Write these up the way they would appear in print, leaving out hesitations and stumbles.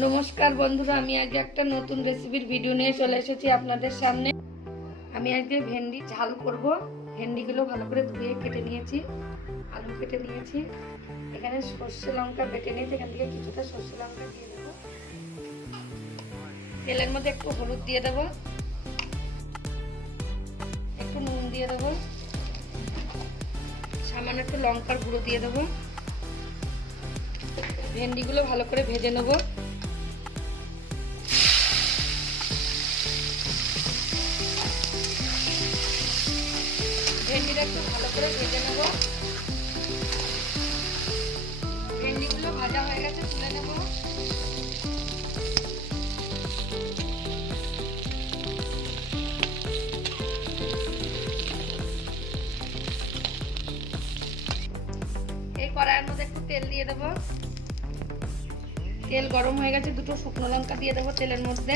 নমস্কার বন্ধুরা, আমি আজকে একটা নতুন রেসিপির ভিডিও নিয়ে চলে এসেছি আপনাদের সামনে। আমি আজকে ভেন্ডি ঝাল করব। ভেন্ডিগুলো ভালো করে ধুয়ে কেটে নিয়েছি, আলু কেটে নিয়েছি, এখানে সর্ষে লঙ্কা বেটে নিয়েছি। এখান থেকে কিছুটা সর্ষে লঙ্কা দিয়ে দেবো। তেলের মধ্যে একটু হলুদ দিয়ে দেবো, একটু নুন দিয়ে দেবো, সামান্য একটু লঙ্কার গুঁড়ো দিয়ে দেবো। ভেন্ডিগুলো ভালো করে ভেজে নেবো। ভেন্ডিটা একটু ভালো করে ভেজে নেব। ভেন্ডিগুলো ভাজা হয়ে গেছে, তুলে নেব। এই কড়াইয়ের মধ্যে একটু তেল দিয়ে দেব। তেল গরম হয়ে গেছে, দুটো শুকনো লঙ্কা দিয়ে দেবো তেলের মধ্যে,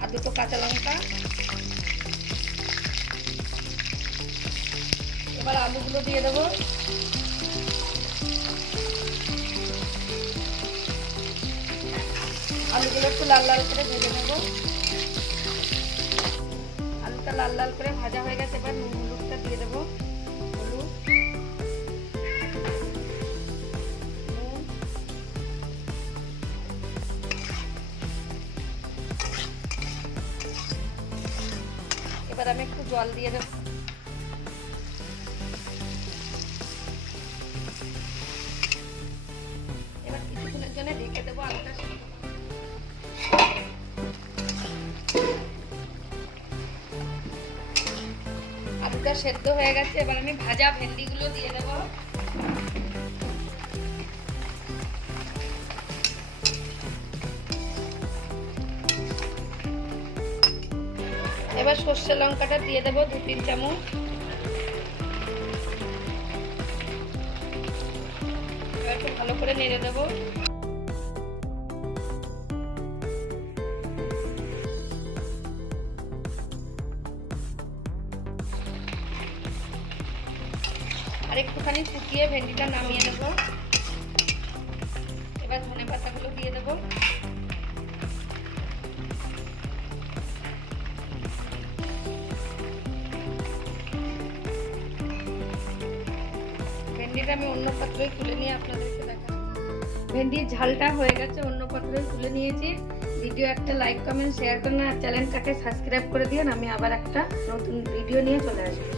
আর দুটো কাঁচা লঙ্কা। এবার আলুগুলো দিয়ে দেবো। আলুগুলো একটু লাল লাল করে ভেজে নেব। আলুটা লাল লাল করে ভাজা হয়ে গেছে, এবার নুন হলুদটা দিয়ে দেবো। হলুদ, এবার আমি একটু জল দিয়ে দেবো। এবার কিছুক্ষণের জন্য ঢেকে দেবো। আলুটা সেদ্ধ হয়ে গেছে, এবার আমি ভাজা ভেন্ডিগুলো দিয়ে দেবো। এবার সর্ষে লঙ্কাটা দিয়ে দেবো 2-3 চামচ। এবার একটু ভালো করে নেড়ে দেবো। আর একটুখানি শুকিয়ে ভেন্ডিটা নামিয়ে নেব। এবার ধনে পাতাগুলো দিয়ে দেবো। ভেন্ডিটা আমি অন্য পাত্রে তুলে নিয়ে আপনাদেরকে দেখাবো। ভেন্ডির ঝালটা হয়ে গেছে, অন্য পাত্রে তুলে নিয়েছি। ভিডিও একটা লাইক কমেন্ট শেয়ার করুন, আর চ্যানেলটাকে সাবস্ক্রাইব করে দিন। আমি আবার একটা নতুন ভিডিও নিয়ে চলে আসবো।